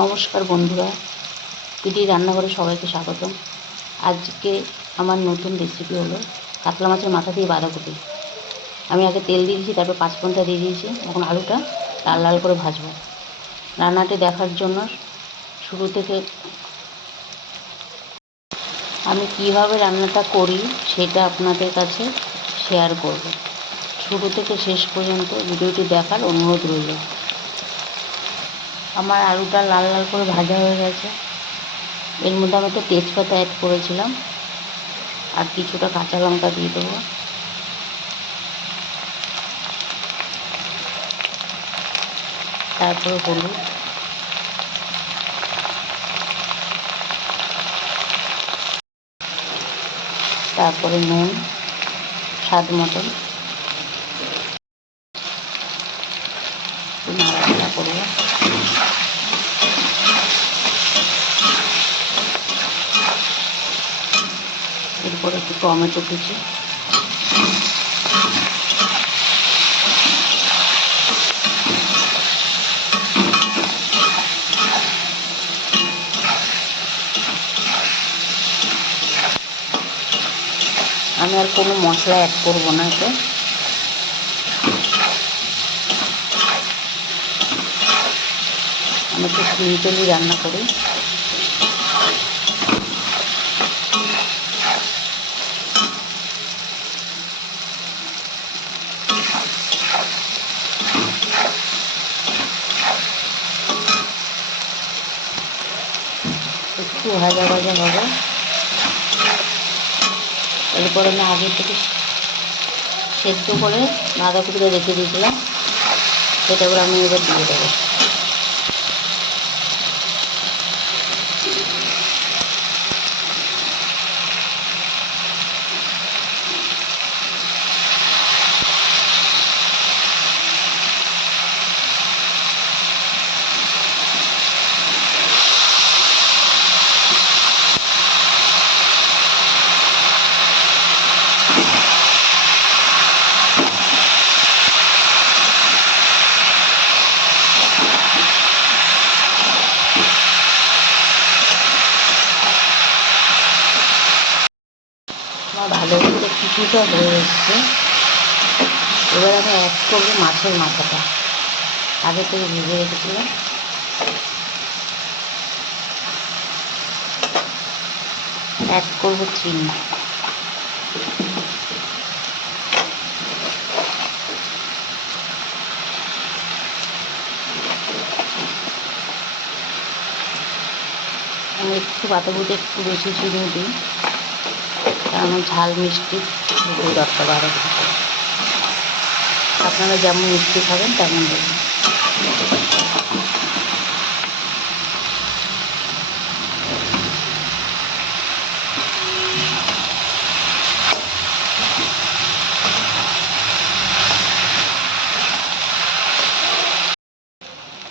নমস্কার বন্ধুরা, পিডি রান্নাঘরে সবাইকে স্বাগতম। আজকে আমার নতুন রেসিপি হলো কাতলা মাছের মাথা দিয়ে বাঁধাকপি। আমি আগে তেল দিয়ে দিয়েছি, তারপর পাঁচফোড়নটা দিয়ে দিয়েছি। এখন আলুটা লাল লাল করে ভাজবো। রান্নাটি দেখার জন্য শুরু থেকে আমি কিভাবে রান্নাটা করি সেটা আপনাদের কাছে শেয়ার করব। শুরু থেকে শেষ পর্যন্ত ভিডিওটি দেখার অনুরোধ রইল। আমার আলুটা লাল লাল করে ভাজা হয়ে গেছে। এর মধ্যে আমি একটা তেজপাতা অ্যাড করেছিলাম আর কিছুটা কাঁচা লঙ্কা দিয়ে দেবো। তারপরে হলুদ, তারপরে নুন স্বাদ মতন, নাড়াচাড়া করবো। এরপর একটু টমেটো কুচি, আমি আর কোনো মশলা অ্যাড করবো না। এতে আমি একটু সিম্পলি রান্না করি। একটু ভাজা ভাজা হবে। এরপর আমি আগে থেকে সেদ্ধ করে বাঁধাকপিটা রেখে দিয়েছিলাম, সেটা করে আমি এবার দিয়ে দেবো। আমার ভালো করে কিছুটা হয়ে এসছে। এবার আমি অ্যাড করবো মাছের মাথাটা, আগে থেকে ভেজে রেখেছিলাম। অ্যাড করবো চিনি, আমি একটু বাঁধাকপিতে একটু বেশি চিনি দিই, কারণ ঝাল মিষ্টি দুটোই দরকার বাঁধাকপি। আপনারা যেমন মিষ্টি খাবেন তেমন দেবেন।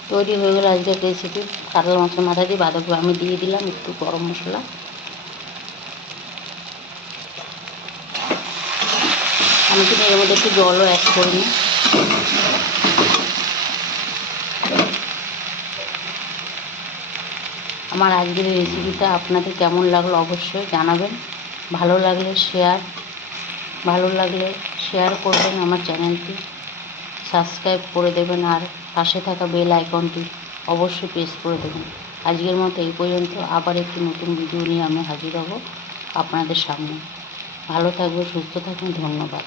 তৈরি হয়ে গেল আজকের রেসিপি কাতলা মাছের মাথা দিয়ে বাঁধাকপি। আমি দিয়ে দিলাম একটু গরম মশলা। আমি কিন্তু এর মধ্যে একটু জলও অ্যাড করিনি। আমার আজকের রেসিপিটা আপনাদের কেমন লাগলো অবশ্যই জানাবেন। ভালো লাগলে শেয়ার করবেন, আমার চ্যানেলটি সাবস্ক্রাইব করে দেবেন, আর পাশে থাকা বেল আইকনটি অবশ্যই প্রেস করে দেবেন। আজকের মতো এই পর্যন্ত। আবার একটি নতুন ভিডিও নিয়ে আমি হাজির হব আপনাদের সামনে। ভালো থাকবেন, সুস্থ থাকবেন। ধন্যবাদ।